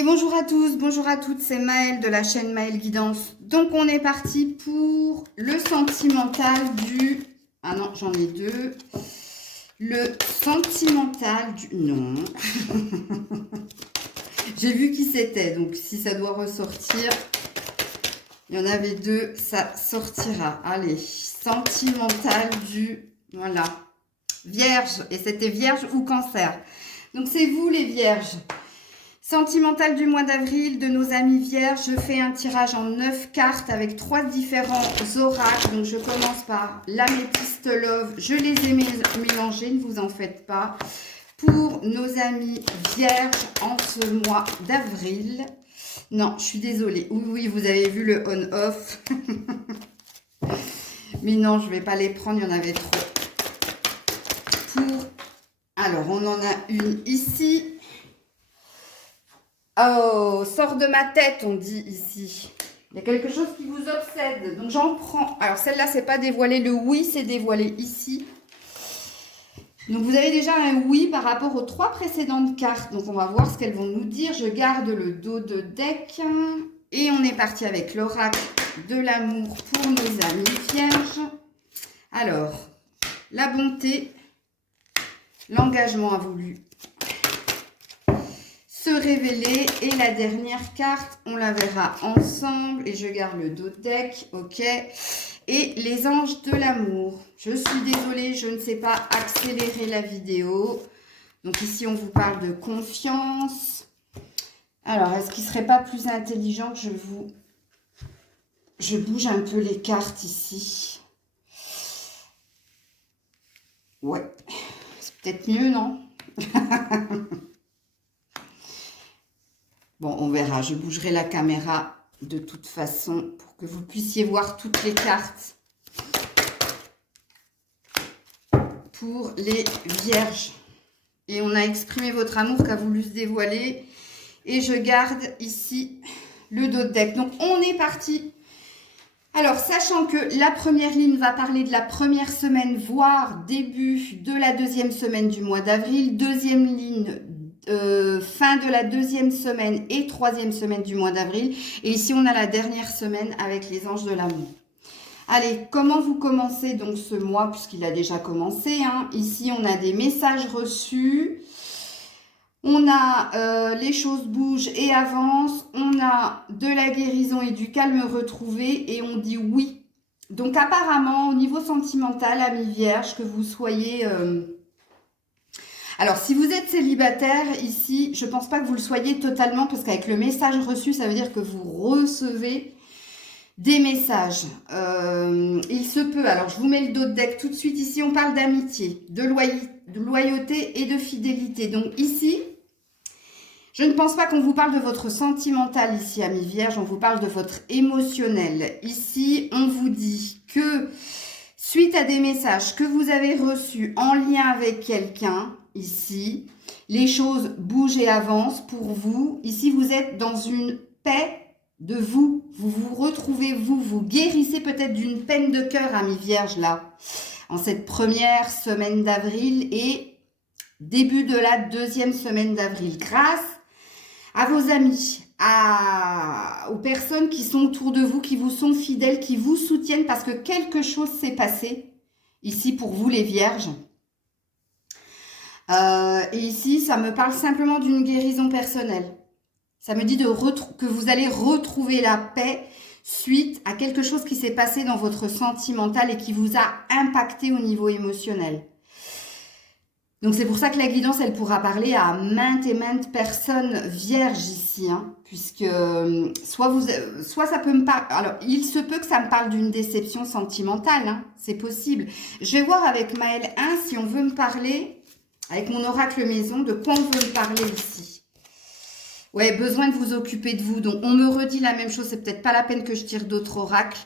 Et bonjour à tous, bonjour à toutes, c'est Maëlle de la chaîne Maëlle Guidance. Donc on est parti pour le sentimental du... Ah non, j'en ai deux. Le sentimental du... Non. J'ai vu qui c'était, donc si ça doit ressortir, il y en avait deux, ça sortira. Allez, sentimental du... Voilà. Vierge, et c'était Vierge ou Cancer. Donc c'est vous les Vierges. Sentimental du mois d'avril de nos amis vierges. Je fais un tirage en 9 cartes avec 3 différents oracles. Donc je commence par l'améthyste love. Je les ai mélangés, ne vous en faites pas. Pour nos amis vierges en ce mois d'avril. Non, je suis désolée. Oui, vous avez vu le on-off. Mais non, je ne vais pas les prendre, il y en avait trop. Alors, on en a une ici. Oh, sort de ma tête, on dit ici. Il y a quelque chose qui vous obsède. Donc, j'en prends. Alors, celle-là, c'est pas dévoilé. Le oui, c'est dévoilé ici. Donc, vous avez déjà un oui par rapport aux 3 précédentes cartes. Donc, on va voir ce qu'elles vont nous dire. Je garde le dos de deck. Et on est parti avec l'oracle de l'amour pour nos amis vierges. Alors, la bonté, l'engagement a voulu se révéler. Et la dernière carte, on la verra ensemble. Et je garde le dos de deck, ok. Et les anges de l'amour. Je suis désolée, je ne sais pas accélérer la vidéo. Donc ici, on vous parle de confiance. Alors, est-ce qu'il ne serait pas plus intelligent que je bouge un peu les cartes ici? Ouais, c'est peut-être mieux, non? Bon, on verra. Je bougerai la caméra de toute façon pour que vous puissiez voir toutes les cartes pour les vierges. Et on a exprimé votre amour qu'a voulu se dévoiler. Et je garde ici le dos de deck. Donc, on est parti. Alors, sachant que la première ligne va parler de la première semaine, voire début de la deuxième semaine du mois d'avril. Deuxième ligne, fin de la deuxième semaine et troisième semaine du mois d'avril. Et ici, on a la dernière semaine avec les anges de l'amour. Allez, comment vous commencez donc ce mois, puisqu'il a déjà commencé, hein. Ici, on a des messages reçus. On a les choses bougent et avancent. On a de la guérison et du calme retrouvé. Et on dit oui. Donc, apparemment, au niveau sentimental, amis vierges, que vous soyez... Alors, si vous êtes célibataire, ici, je ne pense pas que vous le soyez totalement, parce qu'avec le message reçu, ça veut dire que vous recevez des messages. Il se peut, alors je vous mets le dos de deck tout de suite. Ici, on parle d'amitié, de loyauté et de fidélité. Donc ici, je ne pense pas qu'on vous parle de votre sentimental ici, amis vierges. On vous parle de votre émotionnel. Ici, on vous dit que suite à des messages que vous avez reçus en lien avec quelqu'un, ici, les choses bougent et avancent pour vous. Ici, vous êtes dans une paix de vous. Vous vous retrouvez, vous guérissez peut-être d'une peine de cœur, amis vierges, là, en cette première semaine d'avril et début de la deuxième semaine d'avril, grâce à vos amis, aux personnes qui sont autour de vous, qui vous sont fidèles, qui vous soutiennent parce que quelque chose s'est passé ici pour vous les vierges. Et ici, ça me parle simplement d'une guérison personnelle. Ça me dit que vous allez retrouver la paix suite à quelque chose qui s'est passé dans votre sentimental et qui vous a impacté au niveau émotionnel. Donc, c'est pour ça que la guidance, elle pourra parler à maintes et maintes personnes vierges ici, hein, puisque soit ça peut me parler... Alors, il se peut que ça me parle d'une déception sentimentale, hein, c'est possible. Je vais voir avec Maëlle 1 si on veut me parler... Avec mon oracle maison, de quoi on veut me parler ici? Ouais, besoin de vous occuper de vous. Donc, on me redit la même chose. C'est peut-être pas la peine que je tire d'autres oracles.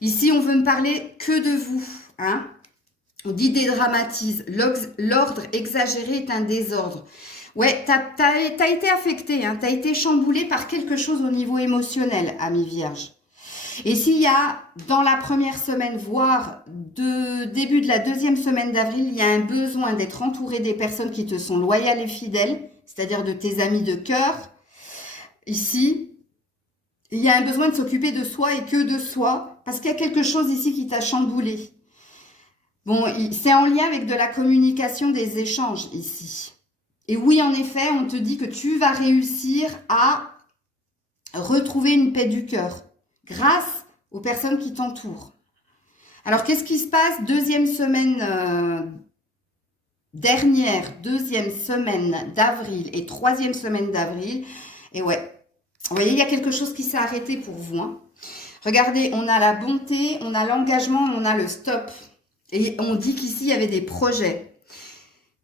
Ici, on veut me parler que de vous. Hein? On dit dédramatise. L'ordre exagéré est un désordre. Ouais, t'as été affecté. Hein? T'as été chamboulé par quelque chose au niveau émotionnel, ami vierge. Et s'il y a, dans la première semaine, voire début de la deuxième semaine d'avril, il y a un besoin d'être entouré des personnes qui te sont loyales et fidèles, c'est-à-dire de tes amis de cœur, ici, il y a un besoin de s'occuper de soi et que de soi, parce qu'il y a quelque chose ici qui t'a chamboulé. Bon, c'est en lien avec de la communication, des échanges ici. Et oui, en effet, on te dit que tu vas réussir à retrouver une paix du cœur grâce aux personnes qui t'entourent. Alors, qu'est-ce qui se passe? Deuxième semaine d'avril et troisième semaine d'avril. Et ouais, vous voyez, il y a quelque chose qui s'est arrêté pour vous. Hein. Regardez, on a la bonté, on a l'engagement, on a le stop. Et on dit qu'ici, il y avait des projets.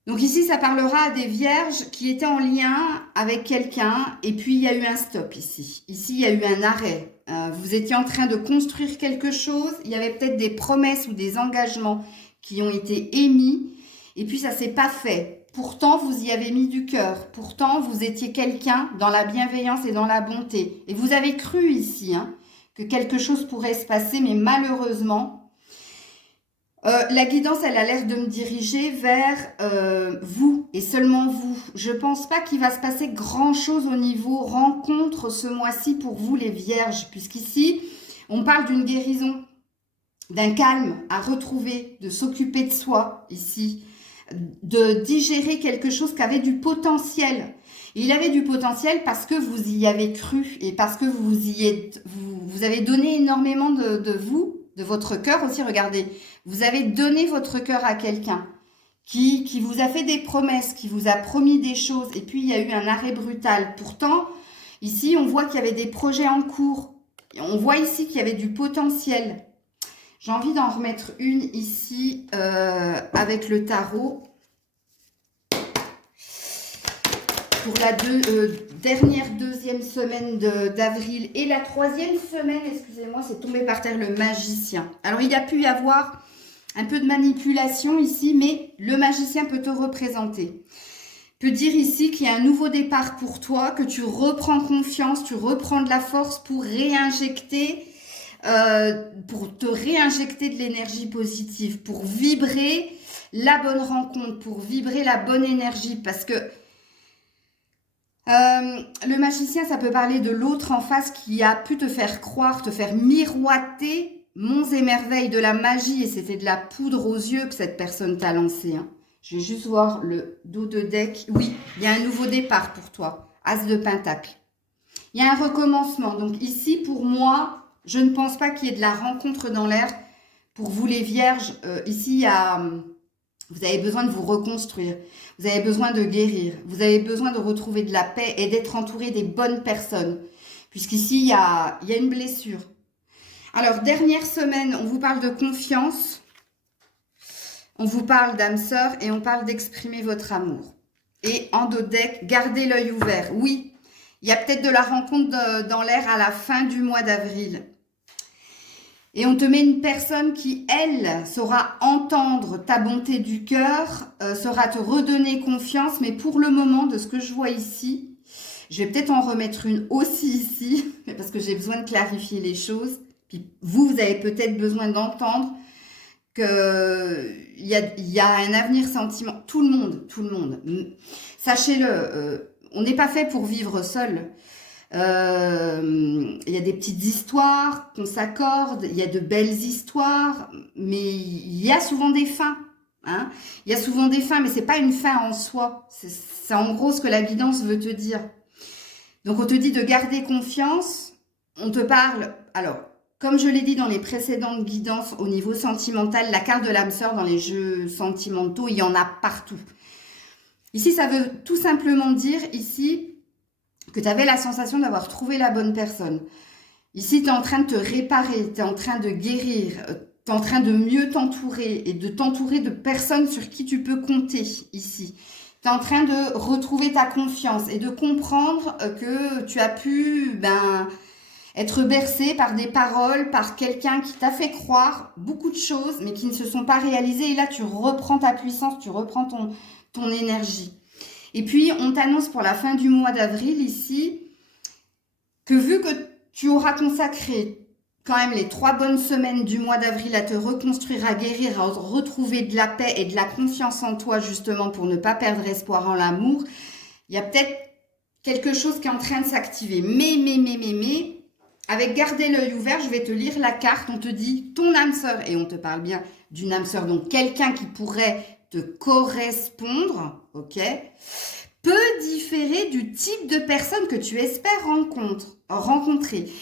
Donc ici, ça parlera à des vierges qui étaient en lien avec quelqu'un et puis il y a eu un stop ici. Ici, il y a eu un arrêt. Vous étiez en train de construire quelque chose. Il y avait peut-être des promesses ou des engagements qui ont été émis et puis ça ne s'est pas fait. Pourtant, vous y avez mis du cœur. Pourtant, vous étiez quelqu'un dans la bienveillance et dans la bonté. Et vous avez cru ici que quelque chose pourrait se passer, mais malheureusement, la guidance, elle a l'air de me diriger vers vous et seulement vous. Je pense pas qu'il va se passer grand-chose au niveau rencontre ce mois-ci pour vous les vierges, puisqu'ici, on parle d'une guérison, d'un calme à retrouver, de s'occuper de soi ici, de digérer quelque chose qui avait du potentiel. Et il avait du potentiel parce que vous y avez cru et parce que vous avez donné énormément de vous, de votre cœur aussi. Regardez, vous avez donné votre cœur à quelqu'un qui vous a fait des promesses, qui vous a promis des choses et puis il y a eu un arrêt brutal. Pourtant, ici, on voit qu'il y avait des projets en cours. On voit ici qu'il y avait du potentiel. J'ai envie d'en remettre une ici avec le tarot. Pour la deuxième semaine d'avril et la troisième semaine, excusez-moi, c'est tombé par terre le magicien. Alors, il y a pu y avoir un peu de manipulation ici, mais le magicien peut te représenter. Peut dire ici qu'il y a un nouveau départ pour toi, que tu reprends confiance, tu reprends de la force pour réinjecter, pour te réinjecter de l'énergie positive, pour vibrer la bonne rencontre, pour vibrer la bonne énergie, parce que le magicien, ça peut parler de l'autre en face qui a pu te faire croire, te faire miroiter monts et merveilles de la magie et c'était de la poudre aux yeux que cette personne t'a lancé. Hein. Je vais juste voir le dos de deck. Oui, il y a un nouveau départ pour toi. As de Pentacle. Il y a un recommencement. Donc ici, pour moi, je ne pense pas qu'il y ait de la rencontre dans l'air. Pour vous les vierges, ici, il y a... Vous avez besoin de vous reconstruire, vous avez besoin de guérir, vous avez besoin de retrouver de la paix et d'être entouré des bonnes personnes. Puisqu'ici, il y a une blessure. Alors, dernière semaine, on vous parle de confiance, on vous parle d'âme sœur et on parle d'exprimer votre amour. Et en dos de deck, gardez l'œil ouvert. Oui, il y a peut-être de la rencontre dans l'air à la fin du mois d'avril. Et on te met une personne qui, elle, saura entendre ta bonté du cœur, saura te redonner confiance. Mais pour le moment, de ce que je vois ici, je vais peut-être en remettre une aussi ici, parce que j'ai besoin de clarifier les choses. Puis vous avez peut-être besoin d'entendre qu'il y a un avenir sentiment. Tout le monde. Sachez-le, on n'est pas fait pour vivre seul. Il y a des petites histoires qu'on s'accorde, il y a de belles histoires, mais il y a souvent des fins. Hein, il y a souvent des fins, mais c'est pas une fin en soi. C'est en gros ce que la guidance veut te dire. Donc on te dit de garder confiance. On te parle, alors, comme je l'ai dit dans les précédentes guidances au niveau sentimental, la carte de l'âme sœur dans les jeux sentimentaux, il y en a partout. Ici, ça veut tout simplement dire, ici, que tu avais la sensation d'avoir trouvé la bonne personne. Ici, tu es en train de te réparer, tu es en train de guérir, tu es en train de mieux t'entourer et de t'entourer de personnes sur qui tu peux compter ici. Tu es en train de retrouver ta confiance et de comprendre que tu as pu être bercé par des paroles, par quelqu'un qui t'a fait croire beaucoup de choses, mais qui ne se sont pas réalisées. Et là, tu reprends ta puissance, tu reprends ton énergie. Et puis, on t'annonce pour la fin du mois d'avril ici que vu que tu auras consacré quand même les 3 bonnes semaines du mois d'avril à te reconstruire, à guérir, à retrouver de la paix et de la confiance en toi justement pour ne pas perdre espoir en l'amour, il y a peut-être quelque chose qui est en train de s'activer. Mais, avec garder l'œil ouvert, je vais te lire la carte. On te dit ton âme sœur, et on te parle bien d'une âme sœur, donc quelqu'un qui pourrait te correspondre, ok, peut différer du type de personne que tu espères rencontrer.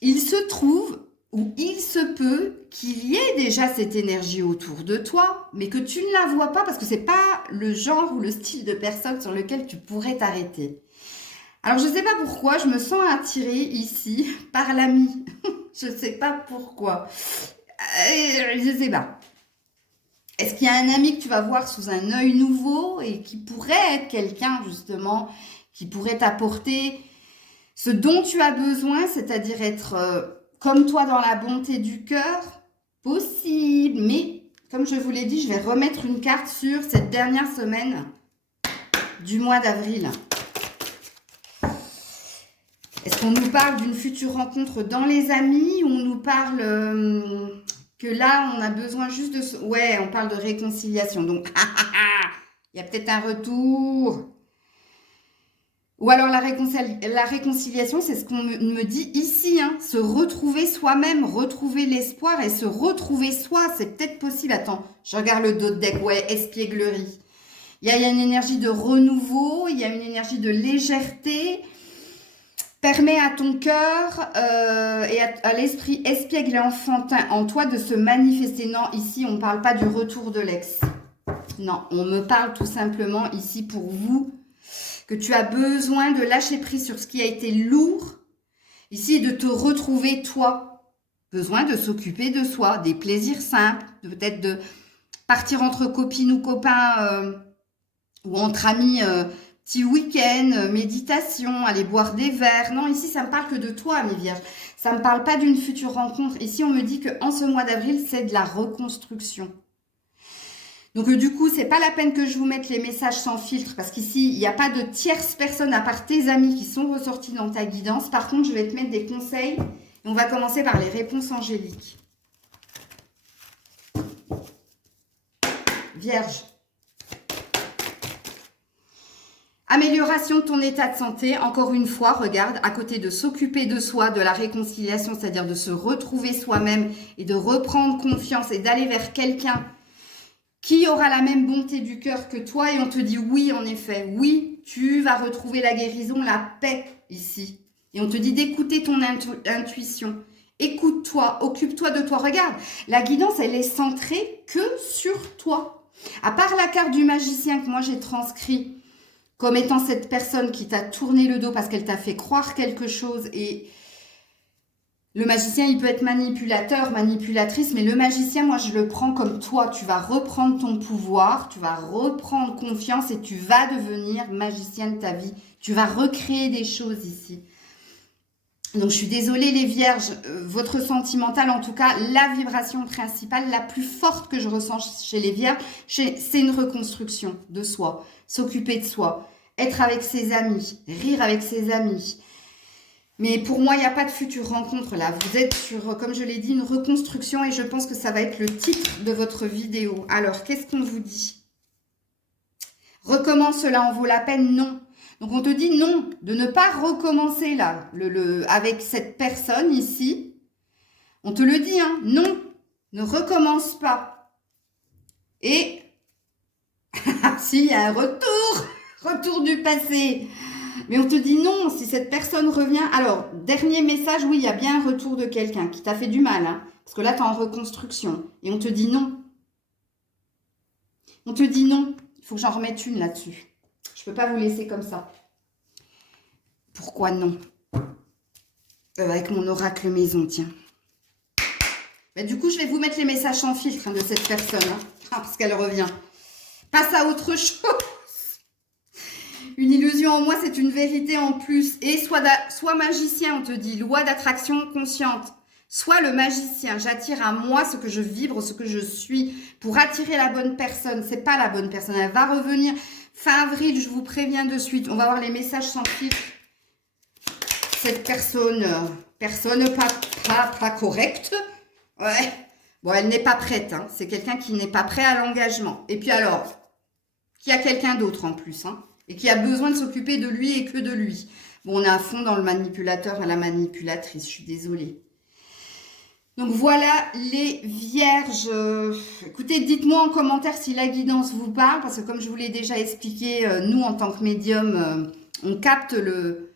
Il se trouve ou il se peut qu'il y ait déjà cette énergie autour de toi, mais que tu ne la vois pas parce que c'est pas le genre ou le style de personne sur lequel tu pourrais t'arrêter. Alors, je ne sais pas pourquoi, je me sens attirée ici par l'ami. Je ne sais pas pourquoi. Je ne sais pas. Est-ce qu'il y a un ami que tu vas voir sous un œil nouveau et qui pourrait être quelqu'un, justement, qui pourrait t'apporter ce dont tu as besoin, c'est-à-dire être comme toi dans la bonté du cœur? Possible, mais comme je vous l'ai dit, je vais remettre une carte sur cette dernière semaine du mois d'avril. Est-ce qu'on nous parle d'une future rencontre dans les amis ou on nous parle que là, on a besoin juste de... Ouais, on parle de réconciliation. Donc, il y a peut-être un retour. Ou alors la réconciliation, c'est ce qu'on me dit ici. Hein, se retrouver soi-même, retrouver l'espoir et se retrouver soi. C'est peut-être possible. Attends, je regarde le dos de deck. Ouais, espièglerie. Il y a une énergie de renouveau. Il y a une énergie de légèreté. Permet à ton cœur et à l'esprit espiègle et enfantin en toi de se manifester. Non, ici, on ne parle pas du retour de l'ex. Non, on me parle tout simplement ici pour vous que tu as besoin de lâcher prise sur ce qui a été lourd. Ici, de te retrouver toi. Besoin de s'occuper de soi, des plaisirs simples, peut-être de partir entre copines ou copains ou entre amis petit week-end, méditation, aller boire des verres. Non, ici, ça me parle que de toi, mes vierges. Ça me parle pas d'une future rencontre. Ici, on me dit qu'en ce mois d'avril, c'est de la reconstruction. Donc, du coup, c'est pas la peine que je vous mette les messages sans filtre parce qu'ici, il n'y a pas de tierce personne à part tes amis qui sont ressortis dans ta guidance. Par contre, je vais te mettre des conseils et on va commencer par les réponses angéliques. Vierge. Amélioration de ton état de santé, encore une fois, regarde, à côté de s'occuper de soi, de la réconciliation, c'est-à-dire de se retrouver soi-même et de reprendre confiance et d'aller vers quelqu'un qui aura la même bonté du cœur que toi. Et on te dit oui, en effet, oui, tu vas retrouver la guérison, la paix ici. Et on te dit d'écouter ton intuition. Écoute-toi, occupe-toi de toi. Regarde, la guidance, elle est centrée que sur toi. À part la carte du magicien que moi j'ai transcrit, comme étant cette personne qui t'a tourné le dos parce qu'elle t'a fait croire quelque chose. Et le magicien, il peut être manipulateur, manipulatrice, mais le magicien, moi, je le prends comme toi. Tu vas reprendre ton pouvoir, tu vas reprendre confiance et tu vas devenir magicien de ta vie. Tu vas recréer des choses ici. Donc, je suis désolée, les vierges, votre sentimental, en tout cas, la vibration principale, la plus forte que je ressens chez les vierges, c'est une reconstruction de soi, s'occuper de soi, être avec ses amis, rire avec ses amis. Mais pour moi, il n'y a pas de future rencontre là. Vous êtes sur, comme je l'ai dit, une reconstruction et je pense que ça va être le titre de votre vidéo. Alors, qu'est-ce qu'on vous dit? Recommence, cela en vaut la peine? Non. Donc, on te dit non, de ne pas recommencer là, avec cette personne ici. On te le dit, hein, non, ne recommence pas. Et, si, il y a un retour du passé. Mais on te dit non, si cette personne revient... Alors, dernier message, oui, il y a bien un retour de quelqu'un qui t'a fait du mal, hein, parce que là, tu es en reconstruction. Et on te dit non. On te dit non. Il faut que j'en remette une là-dessus. Je ne peux pas vous laisser comme ça. Pourquoi non? Avec mon oracle maison, tiens. Bah, du coup, je vais vous mettre les messages sans filtre de cette personne, hein, parce qu'elle revient. Passe à autre chose. Une illusion en moi, c'est une vérité en plus. Et soit magicien, on te dit, loi d'attraction consciente. Soit le magicien, j'attire à moi ce que je vibre, ce que je suis, pour attirer la bonne personne. C'est pas la bonne personne, elle va revenir. Fin avril, je vous préviens de suite. On va voir les messages sans filtre. Cette personne pas correcte. Ouais. Bon, elle n'est pas prête. Hein. C'est quelqu'un qui n'est pas prêt à l'engagement. Et puis alors, qu'il y a quelqu'un d'autre en plus. Hein. et qui a besoin de s'occuper de lui et que de lui. Bon, on est à fond dans le manipulateur et la manipulatrice, je suis désolée. Donc voilà les vierges. Écoutez, dites-moi en commentaire si la guidance vous parle, parce que comme je vous l'ai déjà expliqué, nous en tant que médium, on capte le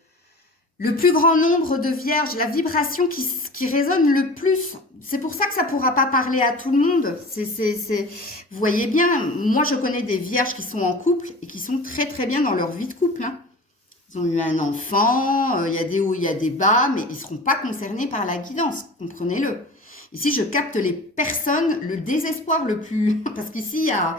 plus grand nombre de vierges, la vibration qui résonne le plus. C'est pour ça que ça ne pourra pas parler à tout le monde. Vous voyez bien, moi je connais des vierges qui sont en couple et qui sont très très bien dans leur vie de couple. Hein. Ils ont eu un enfant, il y a des hauts, il y a des bas, mais ils ne seront pas concernés par la guidance, comprenez-le. Ici, je capte les personnes, le désespoir le plus... Parce qu'ici, il y a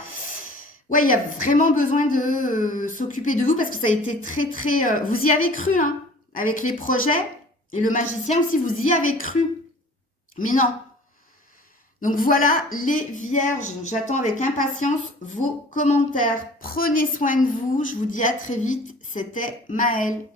vraiment besoin de s'occuper de vous, parce que ça a été très très... Vous y avez cru, hein, avec les projets, et le magicien aussi, vous y avez cru. Mais non. Donc voilà, les vierges, j'attends avec impatience vos commentaires. Prenez soin de vous, je vous dis à très vite. C'était Maëlle.